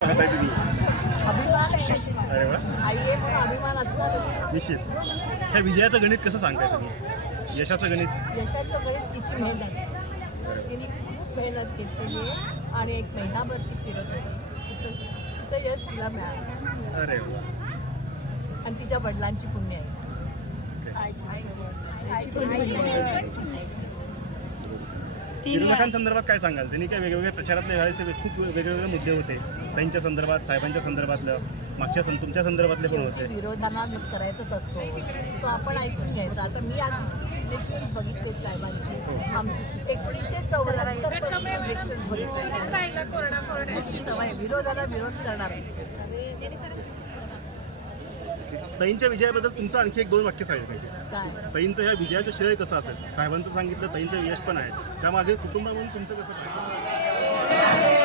ताई तुम्ही? अभिमान आहे. अरे वा, आई आहे म्हणून अभिमान असणारच. निश्चित. ह्या विजयाचं गणित कसं सांगताय तुम्ही? यशाचं गणित? यशाचं गणित तिची मेहनत. तिने खूप मेहनत घेतलेली आहे आणि एक महिनाभर ती फिरत होती. तिचं यश तिला मिळालं अरे वा, आणि तिच्या वडिलांची पुण्य आहे. विरोधकांसंदर्भात काय सांगाल? त्यांनी काय वेगवेगळ्या प्रचारातले वेळेस खूप वेगवेगळे मुद्दे होते. त्यांच्या संदर्भात, साहेबांच्या संदर्भातलं, तुमच्या संदर्भातले पण होते. विरोधांना करायचंच असतो, तो आपण ऐकून घ्यायचा. आता मी आज इलेक्शन बघितले साहेबांची. 1974 पासून इलेक्शन बघितले. सवय विरोधाला विरोध करणार. ताईंच्या विजयाबद्दल तुमचं आणखी एक दोन वाक्य सांगितलं पाहिजे. काय ताईंचं ह्या विजयाचं श्रेय कसं असेल? साहेबांचं सांगितलं, ताईंचं यश पण आहे, त्यामागे कुटुंब म्हणून तुमचं कसं पाहिजे?